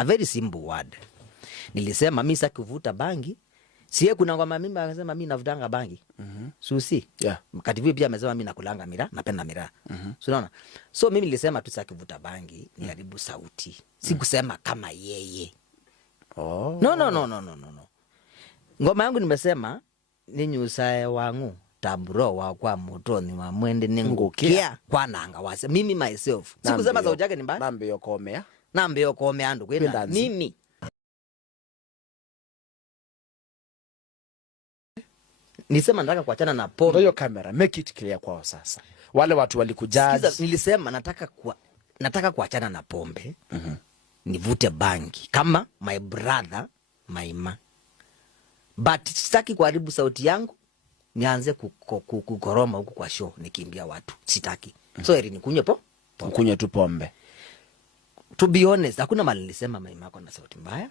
A very simple word. Nilisema mimi sitaki kuvuta bangi. Sie kuna ngoma mimi akasema mimi navutanga bangi. Susi. Yeah. Katibu pia amesema mimi nakulanga miraa, napenda miraa. So unaona? So mimi nilisema tu sitaki kuvuta bangi, niharibu sauti. Sikusema kama yeye. Oh. No. Ngoma yangu nimesema ninyusae wangu tamburo wa kwa motoni wa mwende ningukia kwa nanga wase. Mimi myself. Sikusema sauti yake ni mbaya. Nambe yokomea ndugu ina. Mimi nilisema nataka kuachana na pombe. Ndio kamera, make it clear kwao sasa. Wale watu walikujudge. Nilisema nataka kuachana na pombe. Nivute bangi kama my brother Maima. But sitaki kuharibu sauti yangu. Nianze kukoroma huku kwa show nikimbia watu. Sitaki. So heri nikunywe Ukunywe tu pombe. To be honest, hakuna mali nilisema Maima yako na sauti mbaya.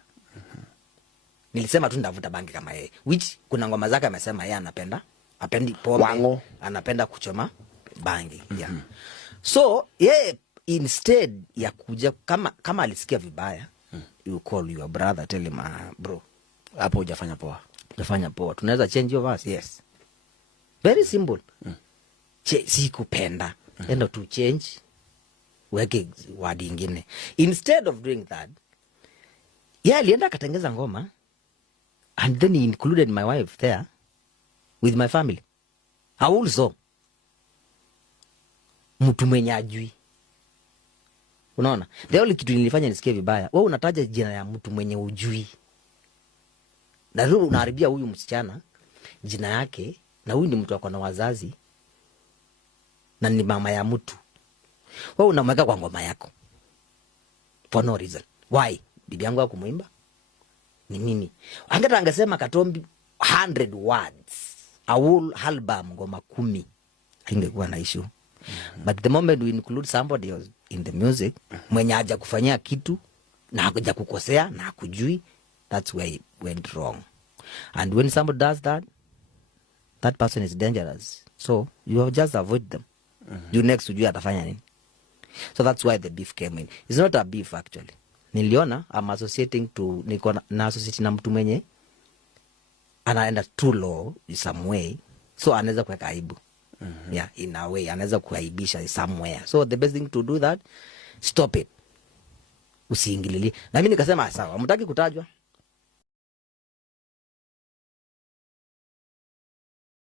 Nilisema tu ndavuta bangi kama yeye. Which kuna ngoma zake amesema yeye apendi pombe. Wango. Anapenda kuchoma bangi. Yeah. So yeye instead ya kuja kama alisikia vibaya, you call your brother, tell him bro, hapo hujafanya poa. Hujafanya poa. Tunaweza change your verse. Yes. Very simple. Sikupenda. Endo to change. Weke word ingine. Instead of doing that, alienda akatengeza ngoma and then he included my wife there with my family. Also mtu mwenye ajui. Unaona? The only kitu nilifanya nisikie vibaya. Wewe unataja jina ya mtu mwenye ujui. Na leo unaharibia huyu msichana jina yake, na huyu ni mtu wako na wazazi na ni mama ya mtu. Wewe unamweka kwa ngoma yako for no reason. Why? Bibi yangu hakumuimba? Ni nini? Angesema Katombi 100 words, a whole album ngoma 10, haingekuwa na issue. But the moment we include somebody else in the music, mwenye haja kufanyia kitu na haja kukosea na hakujui, that's where it went wrong. And when somebody does that, that person is dangerous. So you just avoid them. You next ujue atafanya nini. So that's why the beef came in. It's not a beef actually. Niliona I'm associating to na associate na mtu mwenye anaenda too low in some way, so anaweza kuweka aibu. Yeah, in a way anaweza kuaibisha somewhere. So the best thing to do that, stop it. Usiingililie. Na mimi nikasema sawa, mtaki kutajwa.